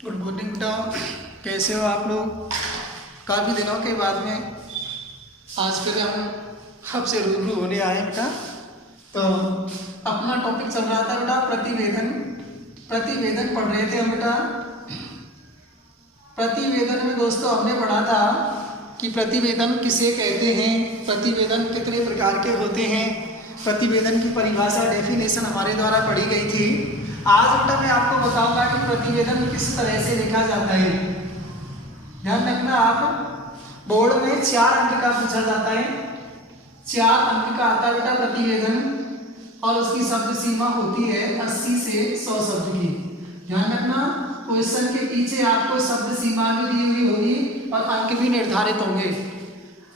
Good morning बेटा, कैसे हो आप लोग। काफ़ी दिनों के बाद में आज फिर हम आपसे रूबरू होने आए बेटा। तो अपना टॉपिक चल रहा था बेटा प्रतिवेदन। प्रतिवेदन पढ़ रहे थे हम बेटा। प्रतिवेदन में दोस्तों हमने पढ़ा था कि प्रतिवेदन किसे कहते हैं, प्रतिवेदन कितने प्रकार के होते हैं, प्रतिवेदन की परिभाषा डेफिनेशन हमारे द्वारा पढ़ी गई थी। आज बेटा मैं आपको बताऊंगा कि प्रतिवेदन किस तरह से लिखा जाता है। ध्यान रखना, आप बोर्ड में 4 अंक का पूछा जाता है। 4 अंक का आता है बेटा प्रतिवेदन, और उसकी शब्द सीमा होती है 80 से 100 शब्द की। ध्यान रखना, क्वेश्चन के पीछे आपको शब्द सीमा भी दी हुई होगी और अंक भी निर्धारित होंगे।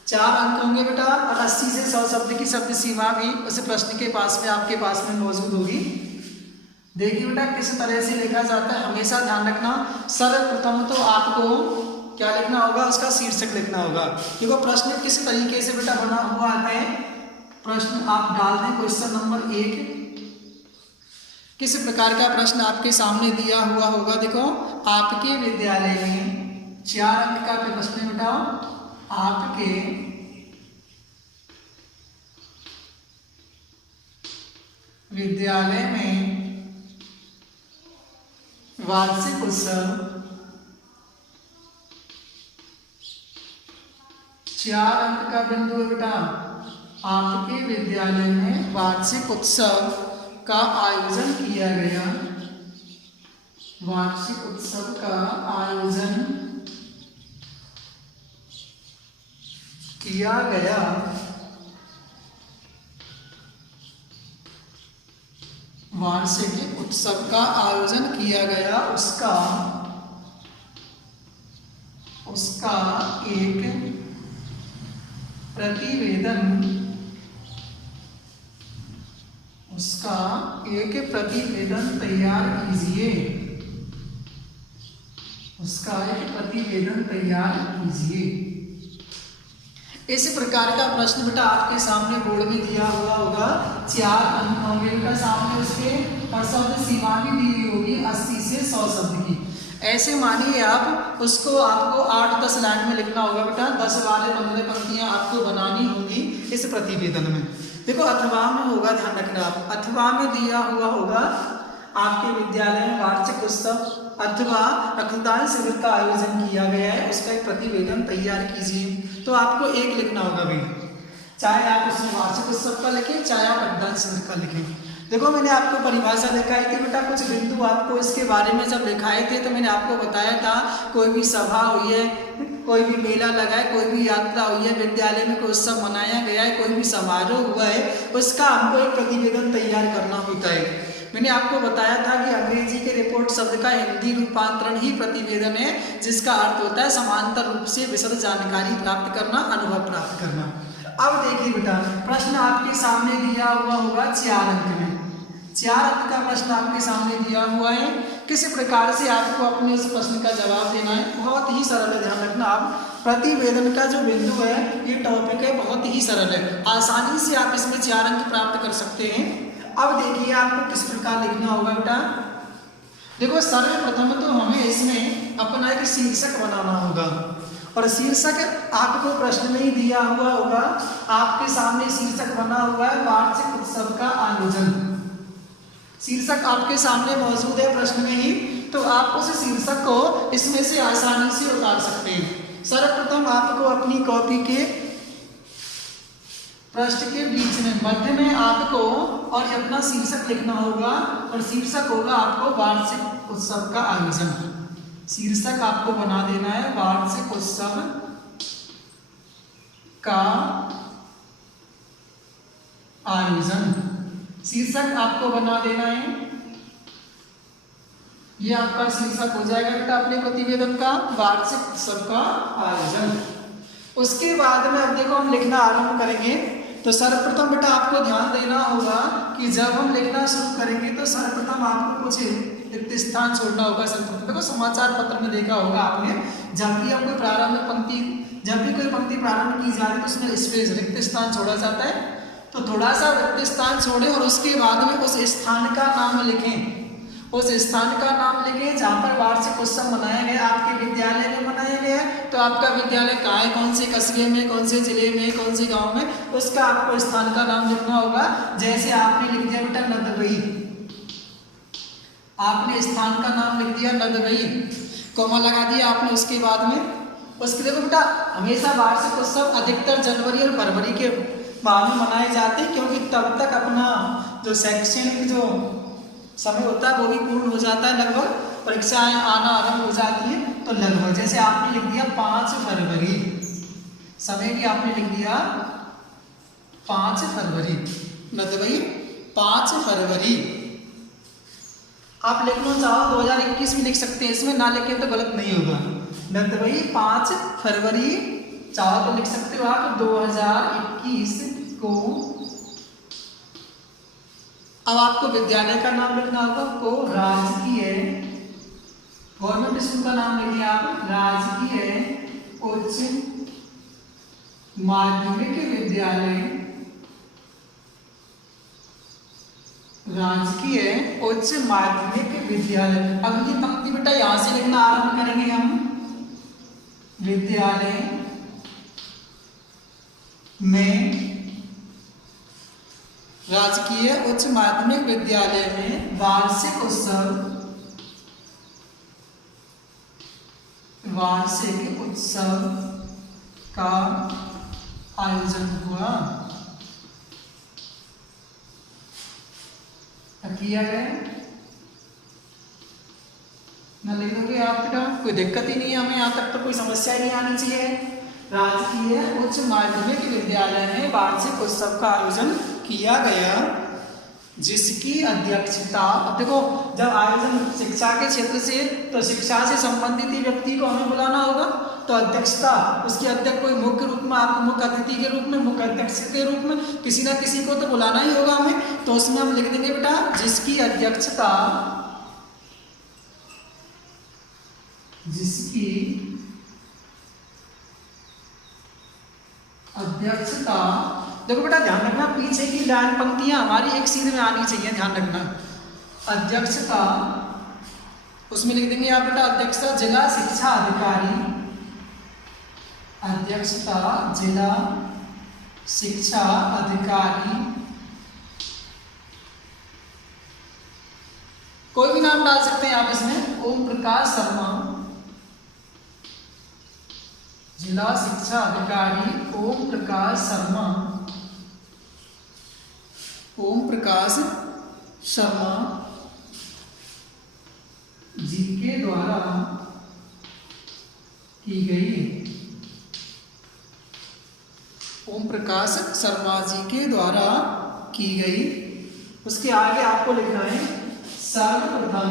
4 अंक होंगे बेटा, और 80 से 100 शब्द की शब्द सीमा भी उस प्रश्न के पास में आपके पास में मौजूद होगी। देखिए बेटा किस तरह से लिखा जाता है, हमेशा ध्यान रखना। सर्वप्रथम तो आपको क्या लिखना होगा, उसका शीर्षक लिखना होगा। देखो प्रश्न किस तरीके से बेटा बना हुआ आता है। प्रश्न आप डाल दें क्वेश्चन नंबर 1। किस प्रकार का प्रश्न आपके सामने दिया हुआ होगा। देखो आपके विद्यालय में 4 अंक का प्रश्न बेटा, आपके विद्यालय में वार्षिक उत्सव 4 अंक का बिंदु है बेटा। आपके विद्यालय में वार्षिक उत्सव का आयोजन किया गया। वार्षिक उत्सव का आयोजन किया गया। वार्षिक उत्सव का आयोजन किया गया, उसका एक प्रतिवेदन, उसका एक प्रतिवेदन तैयार कीजिए। उसका एक प्रतिवेदन तैयार कीजिए। इस प्रकार का प्रश्न बेटा आपके सामने बोर्ड में दिया हुआ होगा। 4 अंक होंगे बेटा सामने उसके, और शब्द सीमा भी दी हुई होगी 80 से 100 शब्द की। ऐसे मानिए आप उसको आपको 8-10 लाइन में लिखना होगा बेटा। 10 वाले 15 पंक्तियां आपको बनानी होंगी इस प्रतिवेदन में। देखो अथवा में होगा, ध्यान रखना आप, अथवा में दिया हुआ होगा आपके विद्यालय में वार्षिक उत्सव अथवा रक्तदान शिविर का आयोजन किया गया है, उसका एक प्रतिवेदन तैयार कीजिए। तो आपको एक लिखना होगा भाई, चाहे आप उसमें वार्षिक उत्सव का लिखें, चाहे आप रक्तदान शिविर का लिखें। देखो मैंने आपको परिभाषा दिखाई थी बेटा, कुछ बिंदु आपको इसके बारे में जब लिखाए थे तो मैंने आपको बताया था कोई भी सभा हुई है, कोई भी मेला लगा है, कोई भी यात्रा हुई है, विद्यालय में कोई उत्सव मनाया गया है, कोई भी समारोह हुआ है, उसका हमको एक प्रतिवेदन तैयार करना होता है। मैंने आपको बताया था कि अंग्रेजी के रिपोर्ट शब्द का हिंदी रूपांतरण ही प्रतिवेदन है, जिसका अर्थ होता है समांतर रूप से विशद जानकारी प्राप्त करना, अनुभव प्राप्त करना। अब देखिए बेटा प्रश्न आपके सामने दिया हुआ होगा 4 अंक में। 4 अंक का प्रश्न आपके सामने दिया हुआ है। किस प्रकार से आपको अपने उस प्रश्न का जवाब देना है, बहुत ही सरल है। ध्यान रखना आप, प्रतिवेदन का जो बिंदु है, ये टॉपिक है, बहुत ही सरल है, आसानी से आप इसमें 4 अंक प्राप्त कर सकते हैं। अब देखिए आपको किस प्रकार लिखना होगा बेटा। देखो सर्वप्रथम तो हमें इसमें अपना एक शीर्षक बनाना होगा, और शीर्षक आपको प्रश्न में ही दिया हुआ होगा। आपके सामने शीर्षक बना हुआ है वार्षिक उत्सव का आयोजन। शीर्षक आपके सामने मौजूद है प्रश्न में ही, तो आप उस शीर्षक को इसमें से आसानी से उतार सकते हैं। सर्वप्रथम आपको अपनी कॉपी के पृष्ठ के बीच में मध्य में आपको और अपना शीर्षक लिखना होगा, और शीर्षक होगा आपको वार्षिक उत्सव का आयोजन। शीर्षक आपको बना देना है वार्षिक उत्सव का आयोजन। शीर्षक आपको बना देना है, ये आपका शीर्षक हो जाएगा बेटा अपने प्रतिवेदन का, वार्षिक उत्सव का आयोजन। उसके बाद में अब देखो हम लिखना आरंभ करेंगे। तो सर्वप्रथम बेटा आपको ध्यान देना होगा कि जब हम लिखना शुरू करेंगे तो सर्वप्रथम आपको कुछ रिक्त स्थान छोड़ना होगा। सर्वप्रथम देखो समाचार पत्र में देखा होगा आपने, जब भी हम कोई प्रारंभ पंक्ति, जब भी कोई पंक्ति प्रारंभ की जाती है तो उसमें स्पेस रिक्त स्थान छोड़ा जाता है। तो थोड़ा सा रिक्त स्थान छोड़ें और उसके बाद में उस स्थान का नाम लिखें। उस स्थान का नाम लिखे जहाँ पर वार्षिक उत्सव मनाया गया, आपके विद्यालय में मनाया गया है। तो आपका विद्यालय कहाँ है, कौन से कस्बे में, कौन से जिले में, कौन से गांव में, उसका आपको स्थान का नाम लिखना होगा। जैसे आपने लिख दिया बेटा नदबई, आपने स्थान का नाम लिख दिया नदबई, कोमा लगा दिया आपने। उसके बाद में उसके देखो बेटा हमेशा वार्षिक उत्सव अधिकतर जनवरी और फरवरी के बाद में मनाए जाते हैं, क्योंकि तब तक अपना जो शैक्षणिक जो समय होता है वो भी पूर्ण हो जाता है, लगभग परीक्षाएं आना आरंभ हो जाती है। तो लगभग जैसे आपने लिख दिया 5 फरवरी, समय भी आपने लिख दिया 5 फरवरी, नदबई 5 फरवरी। आप लिखना चाहो 2021 में लिख सकते हैं, इसमें ना लिखें तो गलत नहीं होगा। नदबई 5 फरवरी चाहो तो लिख सकते हो आप 2021 को। अब आपको विद्यालय का नाम लिखना होगा, को राजकीय गवर्नमेंट स्कूल का नाम लिखिए आप, राजकीय उच्च माध्यमिक विद्यालय, राजकीय उच्च माध्यमिक विद्यालय। अब ये पंक्ति बेटा यहां से लिखना आरंभ करेंगे हम, विद्यालय में, राजकीय उच्च माध्यमिक विद्यालय में वार्षिक उत्सव, वार्षिक उत्सव का आयोजन हुआ, किया गया। न लिख दोगे आप बेटा, कोई दिक्कत ही नहीं है, हमें यहाँ तक तो कोई समस्या ही नहीं आनी चाहिए। राजकीय उच्च माध्यमिक विद्यालय में वार्षिक उत्सव का आयोजन किया गया, जिसकी अध्यक्षता, अब देखो जब आयोजन शिक्षा के क्षेत्र से, तो शिक्षा से संबंधित ही व्यक्ति को हमें बुलाना होगा। तो अध्यक्षता, उसके अध्यक्ष कोई मुख्य रूप में, आपको मुख्य अतिथि के रूप में, मुख्य अध्यक्ष के रूप में किसी ना किसी को तो बुलाना ही होगा हमें। तो उसमें हम लिख देंगे बेटा जिसकी अध्यक्षता, जिसकी अध्यक्षता, देखो बेटा ध्यान रखना पीछे की लाइन पंक्तियां हमारी एक सीध में आनी चाहिए, ध्यान रखना। अध्यक्षता उसमें लिख देंगे आप बेटा अध्यक्षता जिला शिक्षा अधिकारी, अध्यक्षता जिला शिक्षा अधिकारी, कोई भी नाम डाल सकते हैं आप इसमें, ओम प्रकाश शर्मा, जिला शिक्षा अधिकारी ओम प्रकाश शर्मा, ओम प्रकाश शर्मा जी के द्वारा की गई, ओम प्रकाश शर्मा जी के द्वारा की गई। उसके आगे आपको लिखना है सर्वप्रथम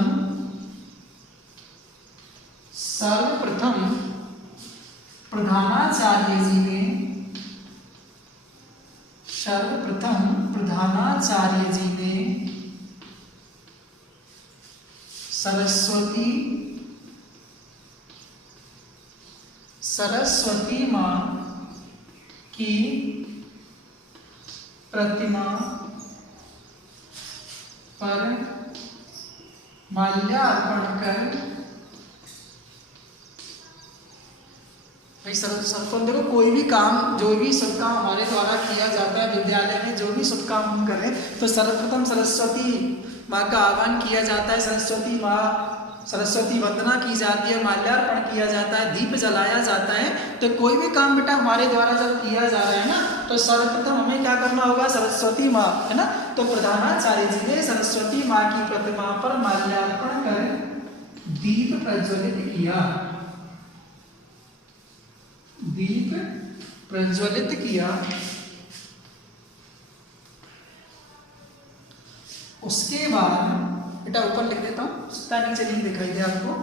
प्रधानाचार्य जी ने, सर्वप्रथम प्रधानाचार्य जी ने सरस्वती माँ की प्रतिमा पर माल्यार्पण कर, भाई सर्वप्रथम देखो कोई भी काम, जो भी शुभ काम हमारे द्वारा किया जाता है विद्यालय में, जो भी शुभ काम हम करें तो सर्वप्रथम सरस्वती माँ का आह्वान किया जाता है, सरस्वती माँ, सरस्वती वंदना की जाती है, माल्यार्पण किया जाता है, दीप जलाया जाता है। तो कोई भी काम बेटा हमारे द्वारा जब किया जा रहा है ना, तो सर्वप्रथम हमें क्या करना होगा, सरस्वती माँ है ना। तो प्रधानाचार्य जी ने सरस्वती माँ की प्रतिमा पर माल्यार्पण कर दीप प्रज्वलित किया, दीप प्रज्वलित किया। उसके बाद बेटा ऊपर लिख देता हूं, उसका नीचे नहीं दिखाई दे आपको,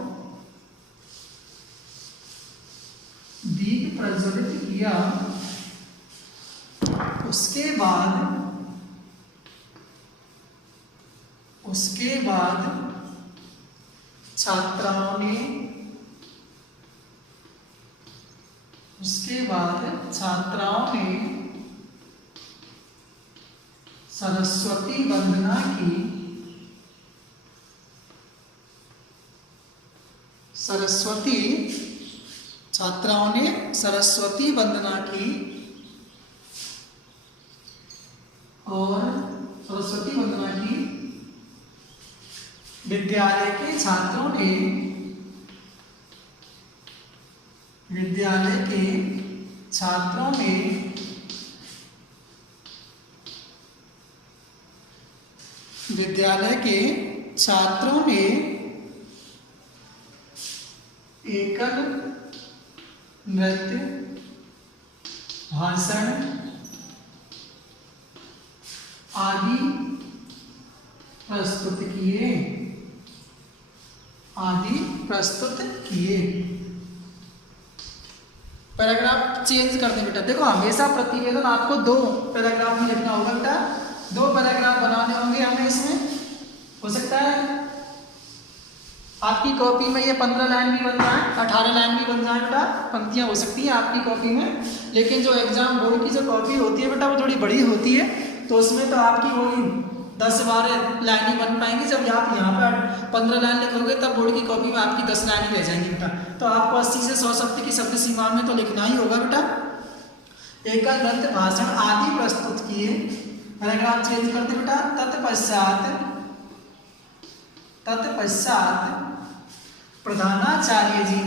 दीप प्रज्वलित किया। उसके बाद छात्राओं ने, उसके बाद छात्राओं ने सरस्वती वंदना की, सरस्वती, छात्राओं ने सरस्वती वंदना की और सरस्वती वंदना की। विद्यालय के छात्रों ने विद्यालय के छात्रों ने विद्यालय के छात्रों ने एकल नृत्य भाषण आदि प्रस्तुत किए। पैराग्राफ चेंज कर दें बेटा। देखो हमेशा प्रतिवेदन आपको 2 पैराग्राफ में लिखना होगा बेटा। 2 पैराग्राफ बनाने होंगे हमें इसमें। हो सकता है आपकी कॉपी में ये 15 लाइन भी बन जाए, 18 लाइन भी बन जाए बेटा, पंक्तियां हो सकती हैं आपकी कॉपी में। लेकिन जो एग्जाम बोर्ड की जो कॉपी होती है बेटा वो थोड़ी बड़ी होती है, तो उसमें तो आपकी वही 10-12 लाइन ही बन पाएंगी। जब आप यहाँ पर 15 लाइन लिखोगे तब बोर्ड की कॉपी में आपकी 10 लाइन ही रह जाएंगी बेटा। तो आपको 80 से 100 शब्द की शब्द सीमा में तो लिखना ही होगा बेटा। एकल नृत्य भाषण आदि प्रस्तुत किए। पैराग्राफ चेंज करते बेटा। तत्पश्चात प्रधानाचार्य जी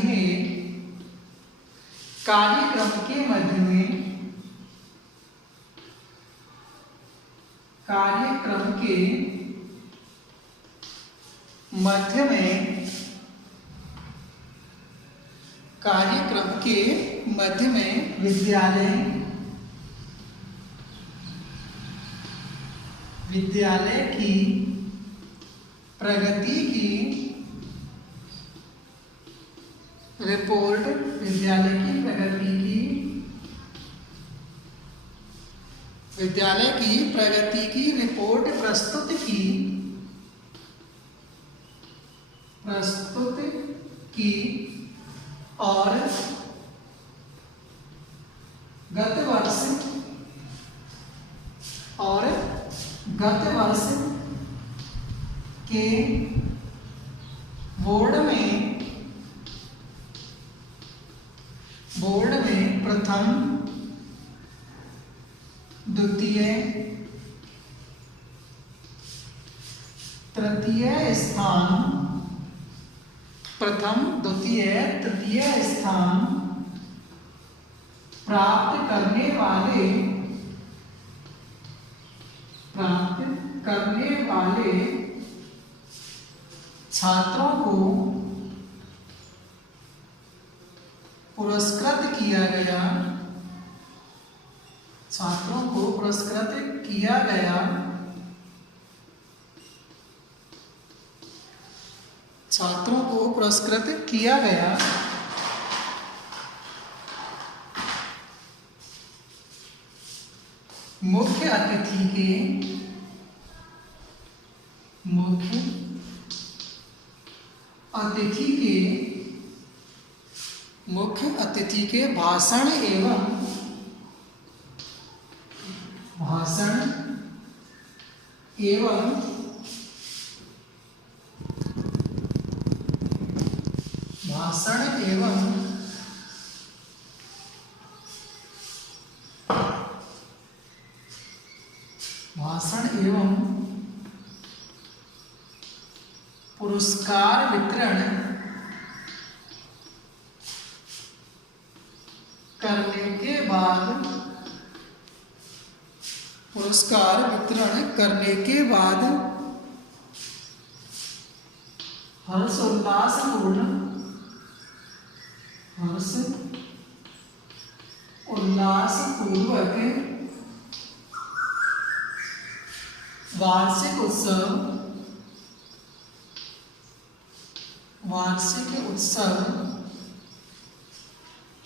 ने कार्यक्रम के मध्य में विद्यालय की प्रगति की रिपोर्ट प्रस्तुत की और गत वर्ष के बोर्ड में प्रथम, द्वितीय, तृतीय स्थान प्राप्त करने वाले छात्रों को पुरस्कृत किया गया। मुख्य अतिथि के भाषण एवं पुरस्कार वितरण करने के बाद हर्षोल्लासपूर्वक वार्षिक उत्सव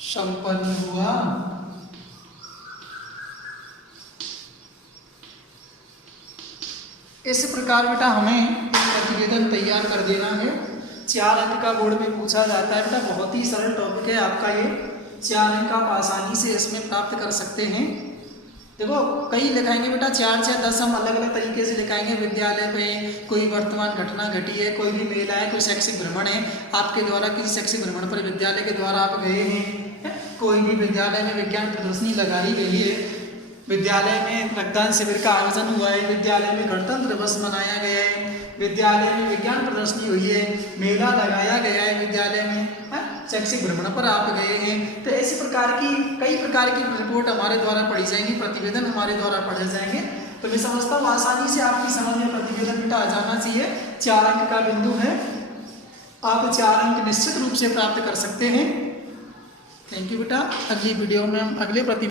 संपन्न हुआ। इस प्रकार बेटा हमें एक प्रतिवेदन तैयार कर देना है। 4 अंक का बोर्ड में पूछा जाता है बेटा। बहुत ही सरल टॉपिक है आपका ये। 4 अंक आप आसानी से इसमें प्राप्त कर सकते हैं। देखो कई लिखाएंगे बेटा, 4 से 10 हम अलग अलग तरीके से लिखाएंगे। विद्यालय में कोई वर्तमान घटना घटी है, कोई भी मेला है, कोई शैक्षिक भ्रमण है, आपके द्वारा किसी शैक्षिक भ्रमण पर विद्यालय के द्वारा आप गए हैं, कोई भी विद्यालय में विज्ञान प्रदर्शनी लगाई गई है, विद्यालय में रक्तदान शिविर का आयोजन हुआ है, विद्यालय में गणतंत्र दिवस मनाया गया है, विद्यालय में विज्ञान प्रदर्शनी हुई है, मेला लगाया गया है विद्यालय में, शैक्षिक भ्रमण पर आप गए हैं। तो ऐसी प्रकार की कई प्रकार की रिपोर्ट हमारे द्वारा पढ़ी जाएंगी, प्रतिवेदन हमारे द्वारा पढ़े जाएंगे। तो मैं समझता हूँ आसानी से आपकी समझ में प्रतिवेदन बेटा आ जाना चाहिए। 4 अंक का बिंदु है, आप 4 अंक निश्चित रूप से प्राप्त कर सकते हैं। थैंक यू बेटा। अगली वीडियो में हम अगले